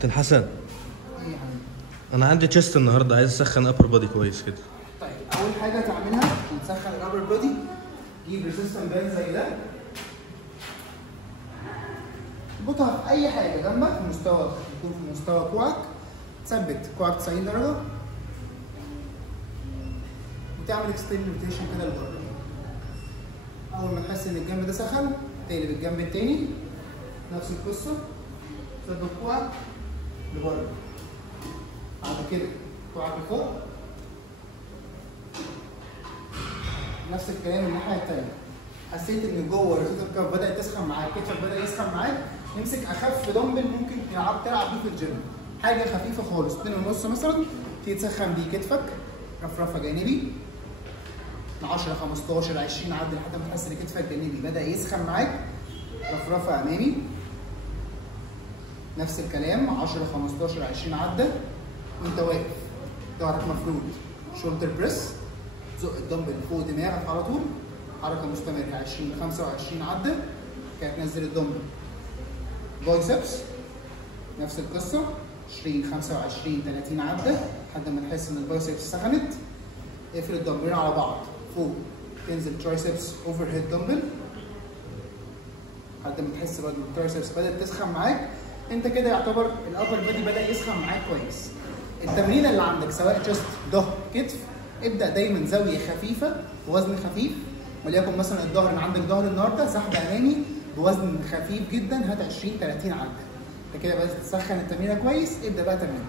كابتن حسن، ايه يا حبيبي؟ انا عندي تشيست النهارده، عايز اسخن ابر بادي كويس كده. طيب اول حاجه تعملها تسخن الابر بودي. جيب ريزيستنت باند زي ده، اربطها في اي حاجه جنبك في مستوى، يكون في مستوى كوعك. تثبت كوعك 90 درجه وتعمل اكستريم روتيشن كده لبره. اول ما تحس ان الجنب ده سخن تقلب الجنب التاني، نفس القصه، تثبت كوعك لبره. بعد كده كوعك لفوق، نفس الكلام الناحيه التانيه. حسيت ان جوه الروتيتور كاف بدات تسخن معاك، كتفك بدا يسخن معاك، امسك اخف دمبل ممكن تلعب بيه في الجيم، حاجه خفيفه خالص 2.5 مثلا، تيجي تسخن بيه كتفك، رفرفه جانبي من 10 15 20 عد لحد ما تحس ان كتفك الجانبي بدا يسخن معاك، رفرفه امامي نفس الكلام 10 15 20 عده وانت واقف، ظهرك مفرود، شولدر بريس، زق الدمبل فوق دماغك على طول، حركه مستمره 20 25 عده، كده تنزل الدمبل. بايسبس نفس القصه 20 25 30 عده لحد ما تحس ان البايسبس سخنت. اقفل الدمبلين على بعض فوق، تنزل ترايسبس اوفر هيد دمبل لحد ما تحس برضه الترايسبس بدات تسخن معاك. انت كده يعتبر الابر بادي بدا يسخن معاك كويس. التمرينه اللي عندك سواء جاست ظهر كتف، ابدا دايما زاويه خفيفه ووزن خفيف، وليكن مثلا الظهر اللي عندك ظهر النهارده سحب امامي بوزن خفيف جدا، هات 20 30 عده. انت كده بدات تسخن التمرينه كويس، ابدا بقى تمرين.